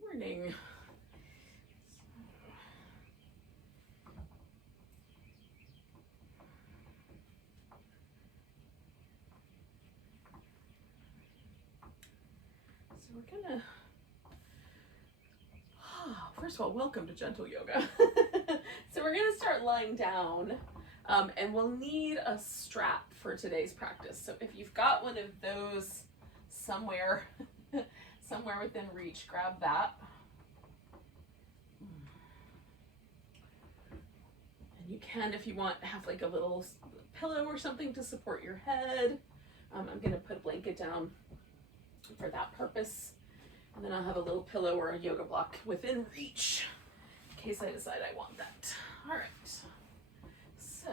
Morning. So we're gonna, first of all, welcome to gentle yoga. So we're gonna start lying down, and we'll need a strap for today's practice. So if you've got one of those somewhere, somewhere within reach, grab that. And you can, if you want, have like a little pillow or something to support your head. I'm gonna put a blanket down for that purpose. And then I'll have a little pillow or a yoga block within reach in case I decide I want that. All right, so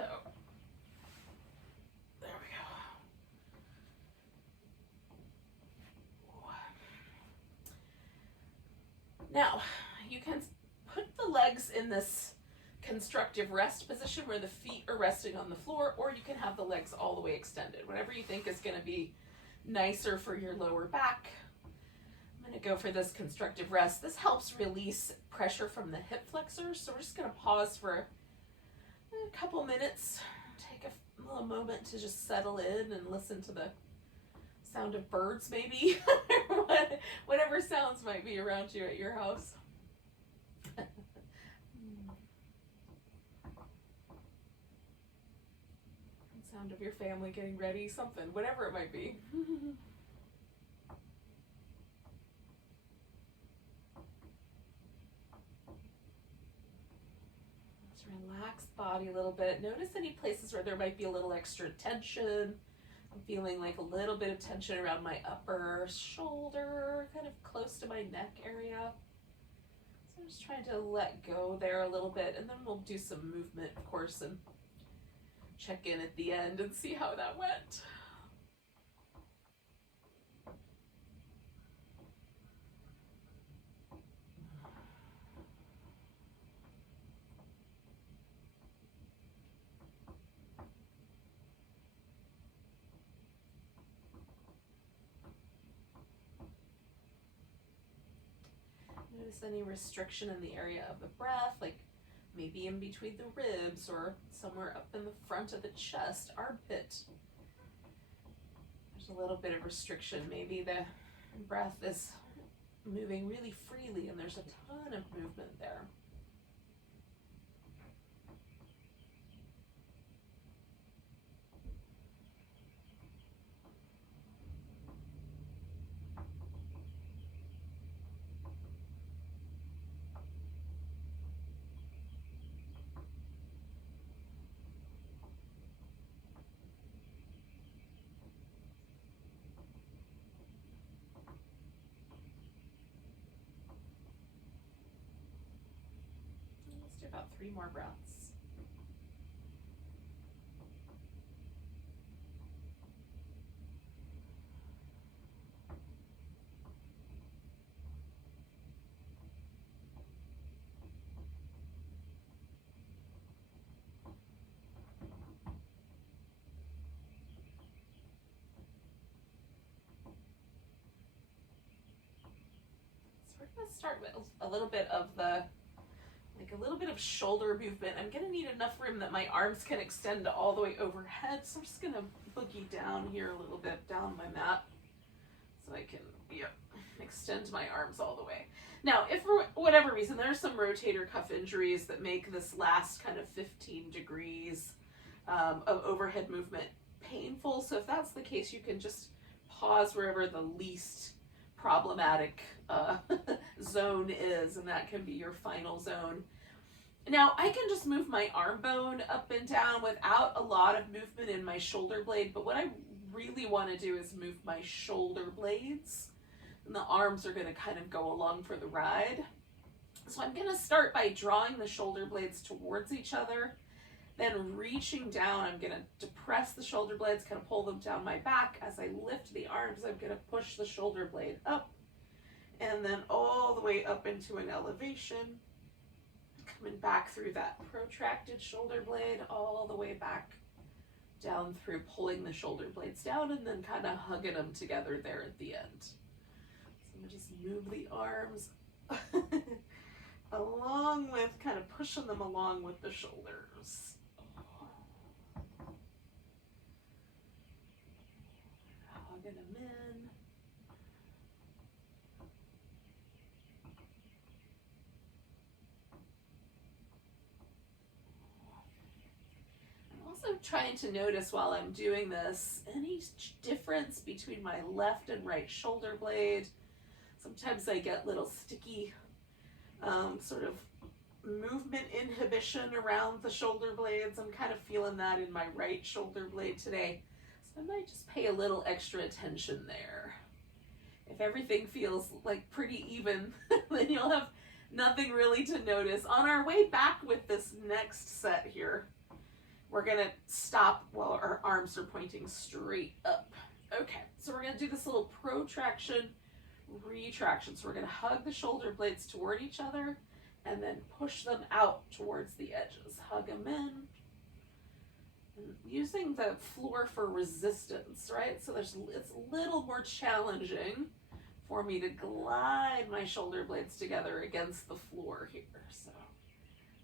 there we go. Now, you can put the legs in this constructive rest position where the feet are resting on the floor, or you can have the legs all the way extended, whatever you think is gonna be nicer for your lower back. I'm going to go for this constructive rest. This helps release pressure from the hip flexors. So we're just going to pause for a couple minutes, take a little moment to just settle in and listen to the sound of birds maybe, or whatever sounds might be around you at your house. Sound of your family getting ready, something, whatever it might be. Relax the body a little bit. Notice any places where there might be a little extra tension. I'm feeling like a little bit of tension around my upper shoulder, kind of close to my neck area. So I'm just trying to let go there a little bit, and then we'll do some movement, of course, and check in at the end and see how that went. Notice any restriction in the area of the breath, like maybe in between the ribs or somewhere up in the front of the chest, armpit. There's a little bit of restriction. Maybe the breath is moving really freely and there's a ton of movement there. Let's do about 3 more breaths. We're going to start with a little bit of a little bit of shoulder movement. I'm going to need enough room that my arms can extend all the way overhead. So I'm just going to boogie down here a little bit down my mat so I can extend my arms all the way. Now, if for whatever reason there's some rotator cuff injuries that make this last kind of 15 degrees of overhead movement painful, so if that's the case, you can just pause wherever the least problematic zone is, and that can be your final zone. Now I can just move my arm bone up and down without a lot of movement in my shoulder blade, but what I really want to do is move my shoulder blades, and the arms are going to kind of go along for the ride. So I'm going to start by drawing the shoulder blades towards each other, then reaching down. I'm going to depress the shoulder blades, kind of pull them down my back. As I lift the arms, I'm going to push the shoulder blade up, and then all the way up into an elevation, coming back through that protracted shoulder blade, all the way back down through, pulling the shoulder blades down, and then kind of hugging them together there at the end. So I'm going to just move the arms along with kind of pushing them along with the shoulders. Hugging them in. I'm also trying to notice while I'm doing this any difference between my left and right shoulder blade. Sometimes I get little sticky sort of movement inhibition around the shoulder blades. I'm kind of feeling that in my right shoulder blade today. So I might just pay a little extra attention there. If everything feels like pretty even, then you'll have nothing really to notice. On our way back with this next set here, we're gonna stop while our arms are pointing straight up. Okay, so we're gonna do this little protraction, retraction. So we're gonna hug the shoulder blades toward each other and then push them out towards the edges. Hug them in. And using the floor for resistance, right? So it's a little more challenging for me to glide my shoulder blades together against the floor here. So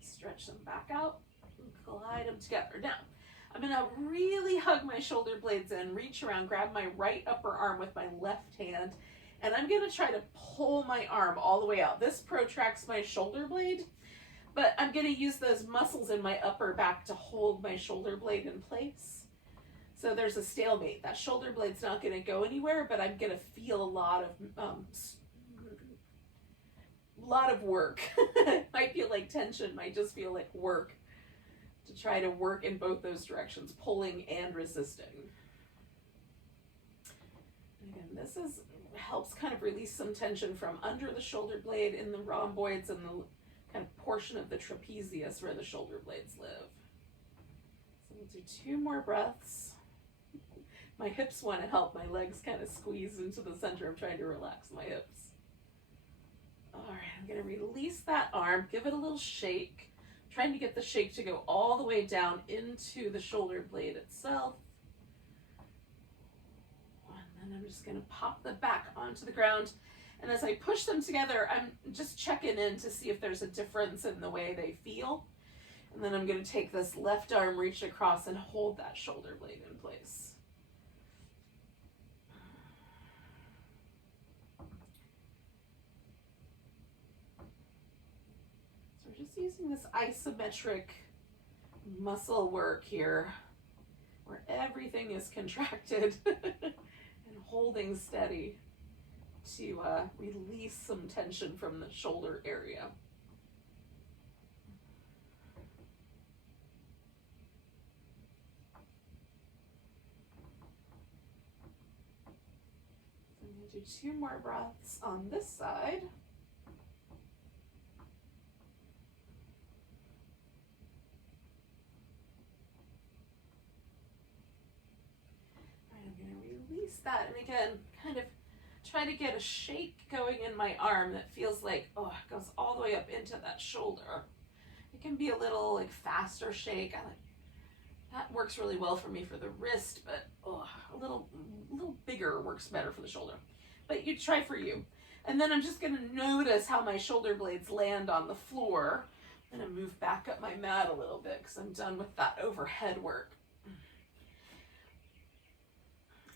stretch them back out and glide them together. Now, I'm gonna really hug my shoulder blades in, reach around, grab my right upper arm with my left hand, and I'm gonna try to pull my arm all the way out. This protracts my shoulder blade, but I'm gonna use those muscles in my upper back to hold my shoulder blade in place. So there's a stalemate. That shoulder blade's not gonna go anywhere, but I'm gonna feel a lot of work. Might feel like tension, might just feel like work to try to work in both those directions, pulling and resisting. Again, this helps kind of release some tension from under the shoulder blade in the rhomboids and the kind of portion of the trapezius where the shoulder blades live. So we'll do 2 more breaths. My hips want to help. My legs kind of squeeze into the center. I'm trying to relax my hips. All right, I'm going to release that arm, give it a little shake. I'm trying to get the shake to go all the way down into the shoulder blade itself. And then I'm just going to pop them back onto the ground. And as I push them together, I'm just checking in to see if there's a difference in the way they feel. And then I'm going to take this left arm, reach across, and hold that shoulder blade in place. So we're just using this isometric muscle work here, where everything is contracted and holding steady to release some tension from the shoulder area. So I'm going to do 2 more breaths on this side. I'm going to release that, and again, kind of try to get a shake going in my arm that feels like, oh, it goes all the way up into that shoulder. It can be a little like faster shake. That works really well for me for the wrist, but a little bigger works better for the shoulder. But you try for you. And then I'm just going to notice how my shoulder blades land on the floor. I'm going to move back up my mat a little bit because I'm done with that overhead work.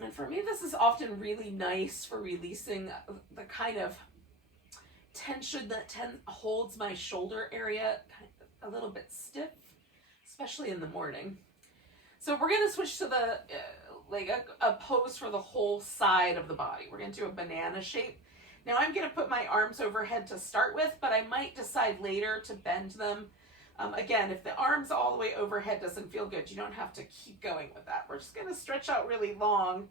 And for me, this is often really nice for releasing the kind of tension that holds my shoulder area kind of a little bit stiff, especially in the morning. So we're going to switch to the a pose for the whole side of the body. We're going to do a banana shape. Now I'm going to put my arms overhead to start with, but I might decide later to bend them. Again, if the arms all the way overhead doesn't feel good, you don't have to keep going with that. We're just going to stretch out really long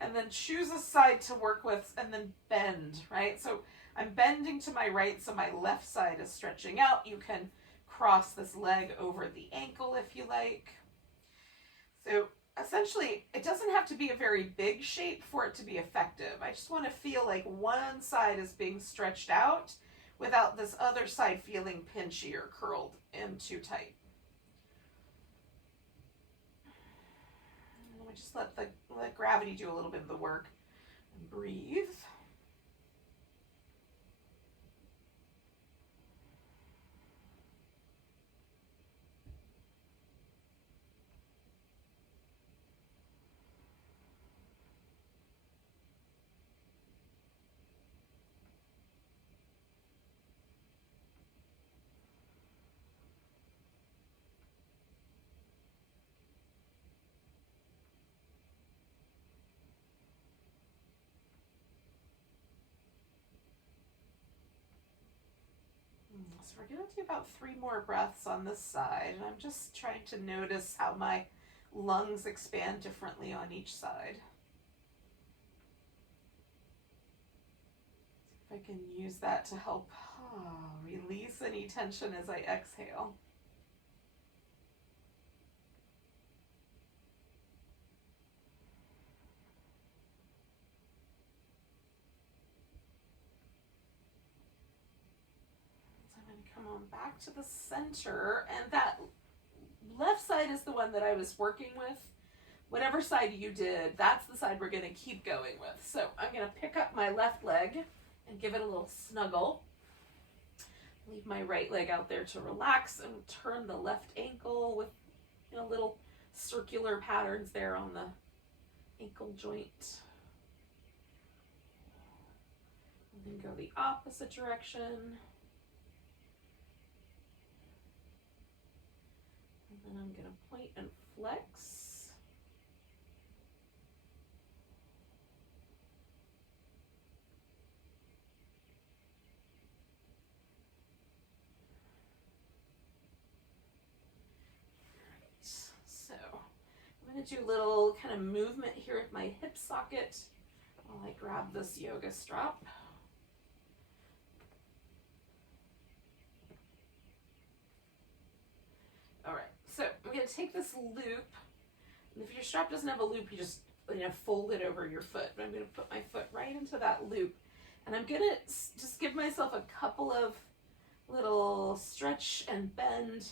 and then choose a side to work with and then bend, right? So I'm bending to my right, so my left side is stretching out. You can cross this leg over the ankle if you like. So essentially, it doesn't have to be a very big shape for it to be effective. I just want to feel like one side is being stretched out without this other side feeling pinchy or curled in too tight. And we just let gravity do a little bit of the work and breathe. So we're going to do about 3 more breaths on this side, and I'm just trying to notice how my lungs expand differently on each side. See if I can use that to help release any tension as I exhale. Come on back to the center, and that left side is the one that I was working with. Whatever side you did, that's the side we're going to keep going with. So I'm going to pick up my left leg and give it a little snuggle. Leave my right leg out there to relax and turn the left ankle with little circular patterns there on the ankle joint. And then go the opposite direction. And I'm going to point and flex. So I'm going to do a little kind of movement here at my hip socket while I grab this yoga strap. All right, so I'm going to take this loop, and if your strap doesn't have a loop, you just fold it over your foot. But I'm going to put my foot right into that loop, and I'm going to just give myself a couple of little stretch and bend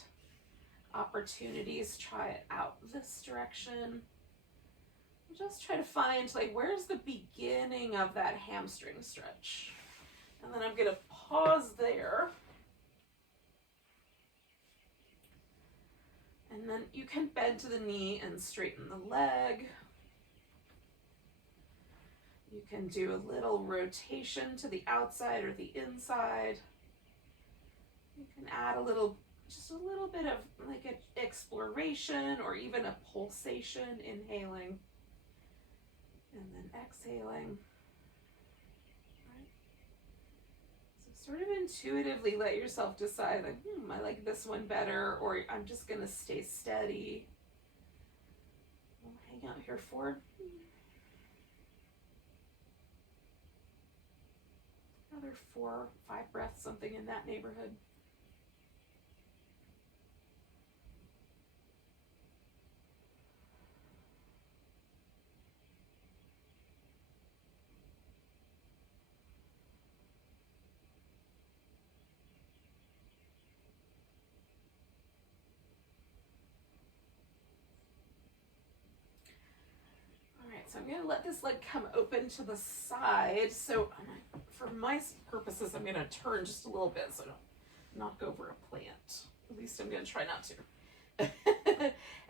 opportunities. Try it out this direction. Just try to find where's the beginning of that hamstring stretch, and then I'm going to pause there. And then you can bend to the knee and straighten the leg. You can do a little rotation to the outside or the inside. You can add just a little bit of an exploration or even a pulsation, inhaling and then exhaling. Sort of intuitively let yourself decide, I like this one better, or I'm just going to stay steady. We'll hang out here for another 4 or 5 breaths, something in that neighborhood. So I'm going to let this leg come open to the side. So for my purposes, I'm going to turn just a little bit so I don't knock over a plant. At least I'm going to try not to.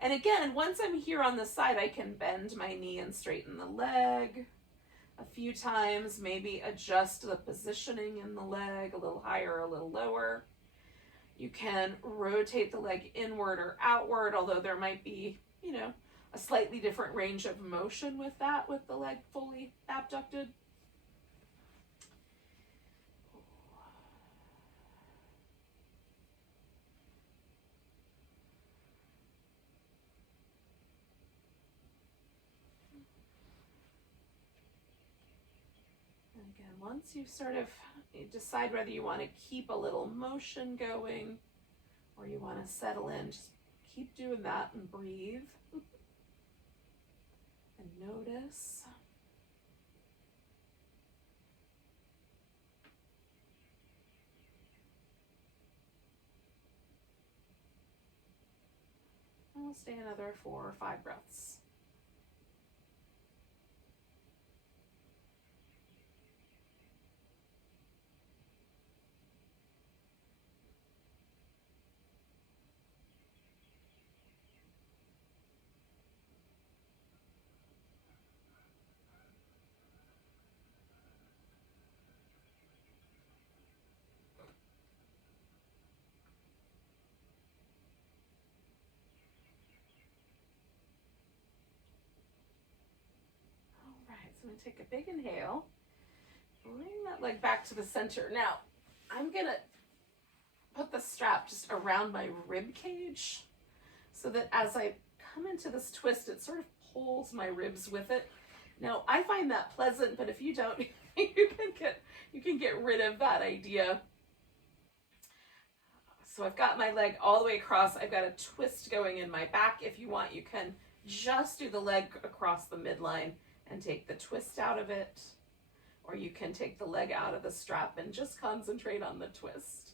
And again, once I'm here on the side, I can bend my knee and straighten the leg a few times, maybe adjust the positioning in the leg a little higher, a little lower. You can rotate the leg inward or outward, although there might be, a slightly different range of motion with that, with the leg fully abducted. And again, once you you decide whether you want to keep a little motion going or you want to settle in, just keep doing that and breathe. And notice. And we'll stay another 4 or 5 breaths. So I'm going to take a big inhale, bring that leg back to the center. Now, I'm going to put the strap just around my rib cage so that as I come into this twist, it sort of pulls my ribs with it. Now, I find that pleasant, but if you don't, you can get rid of that idea. So I've got my leg all the way across. I've got a twist going in my back. If you want, you can just do the leg across the midline and take the twist out of it, or you can take the leg out of the strap and just concentrate on the twist.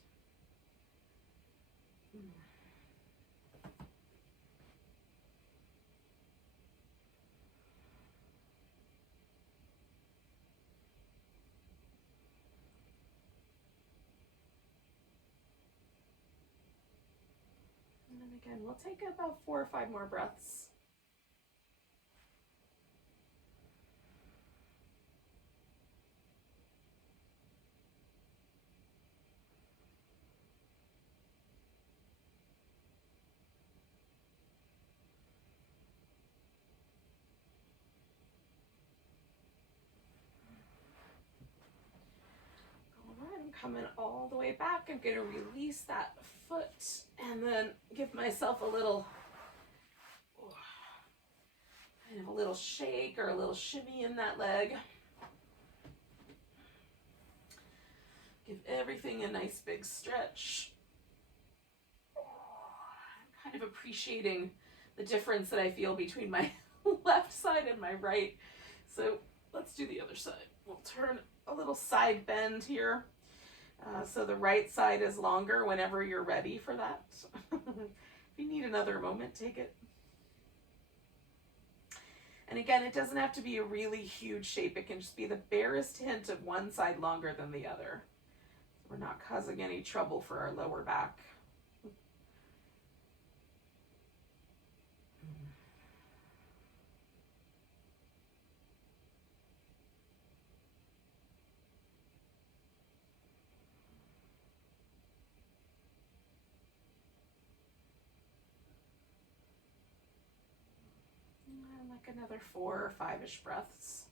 And then again, we'll take about 4 or 5 more breaths. Coming all the way back. I'm going to release that foot and then give myself a little kind of a little shake or a little shimmy in that leg. Give everything a nice big stretch. I'm kind of appreciating the difference that I feel between my left side and my right. So let's do the other side. We'll turn a little side bend here. So the right side is longer whenever you're ready for that. If you need another moment, take it. And again, it doesn't have to be a really huge shape. It can just be the barest hint of one side longer than the other. We're not causing any trouble for our lower back. Like another 4 or 5-ish breaths.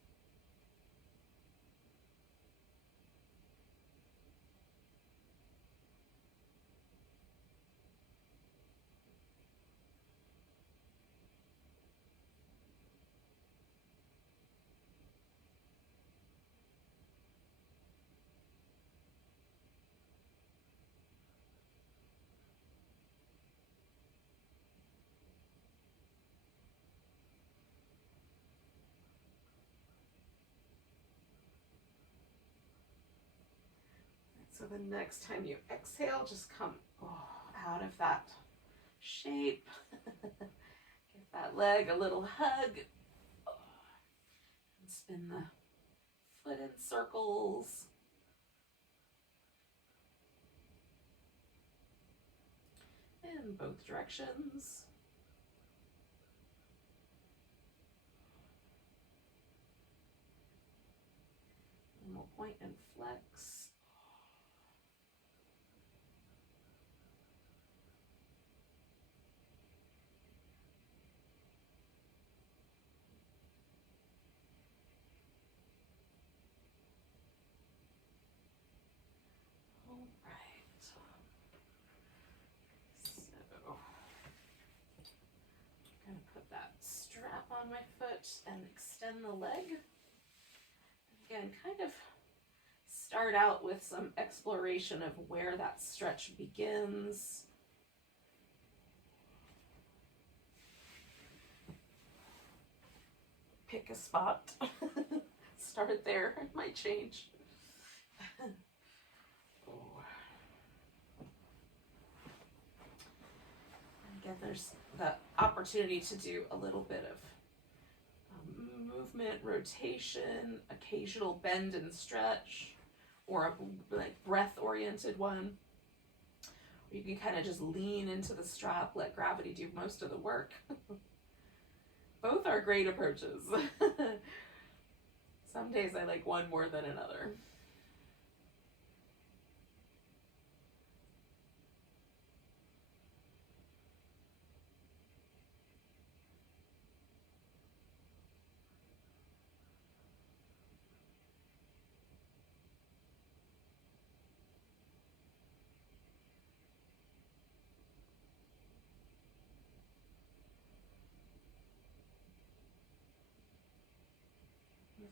So the next time you exhale, just come out of that shape. Give that leg a little hug. And spin the foot in circles. In both directions. And we'll point and flex. On my foot and extend the leg. Again, kind of start out with some exploration of where that stretch begins. Pick a spot. Start there. It might change. Again, there's the opportunity to do a little bit of movement, rotation, occasional bend and stretch, or a like breath-oriented one. Or you can kind of just lean into the strap, let gravity do most of the work. Both are great approaches. Some days I like one more than another.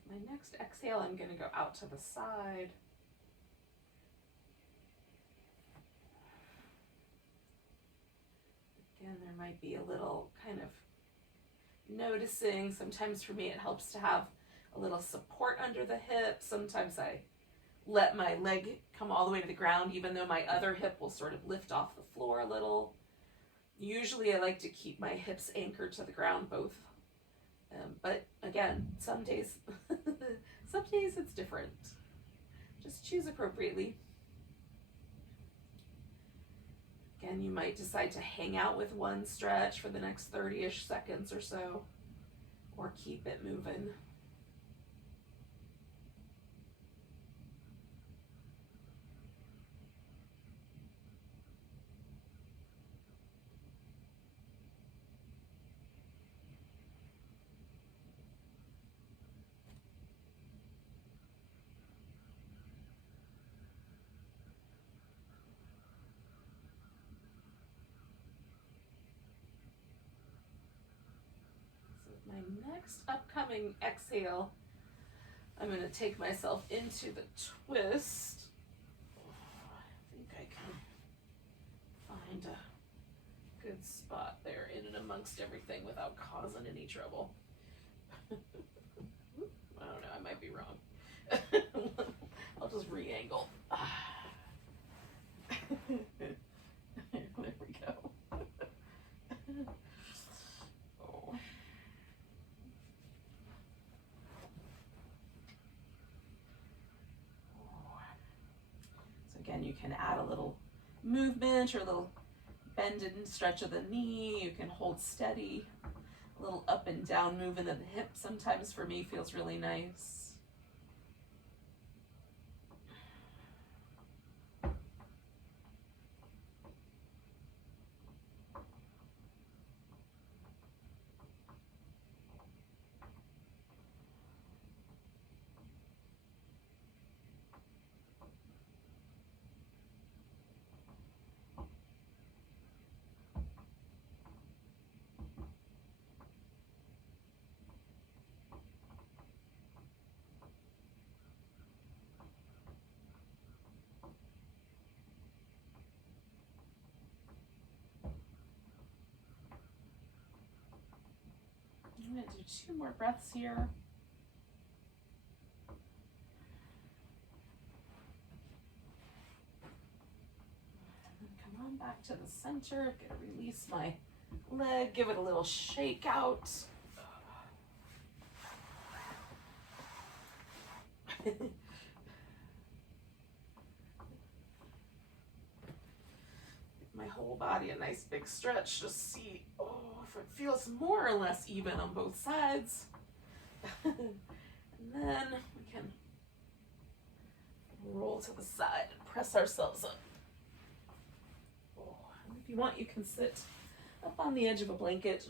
with my next exhale, I'm going to go out to the side. Again, there might be a little kind of noticing. Sometimes for me it helps to have a little support under the hip. Sometimes I let my leg come all the way to the ground, even though my other hip will sort of lift off the floor a little. Usually I like to keep my hips anchored to the ground, both. But again, some days it's different. Just choose appropriately. Again, you might decide to hang out with one stretch for the next 30-ish seconds or so, or keep it moving. My next upcoming exhale, I'm going to take myself into the twist. I think I can find a good spot there in and amongst everything without causing any trouble. I don't know, I might be wrong. I'll just re-angle. There we go. Again, you can add a little movement or a little bend and stretch of the knee. You can hold steady. A little up and down movement of the hip sometimes for me feels really nice. I'm going to do 2 more breaths here. And come on back to the center. Gonna release my leg, give it a little shake out. My whole body a nice big stretch. Just see if it feels more or less even on both sides. And then we can roll to the side and press ourselves up. And if you want, you can sit up on the edge of a blanket.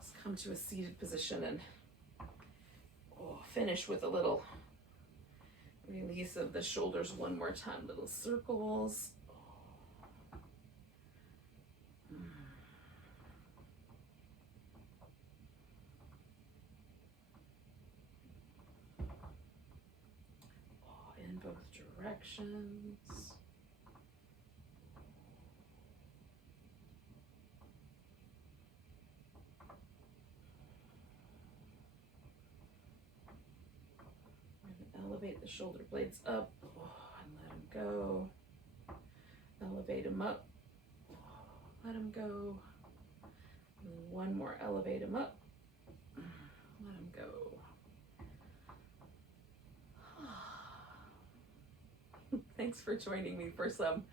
Just come to a seated position and finish with a little release of the shoulders one more time. Little circles. In both directions. Elevate the shoulder blades up and let them go. Elevate them up. Let them go. And then one more, elevate them up. Let them go. Thanks for joining me for some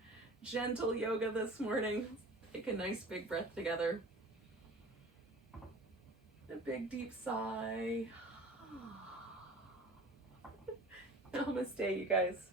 gentle yoga this morning. Take a nice big breath together. A big deep sigh. Namaste, you guys.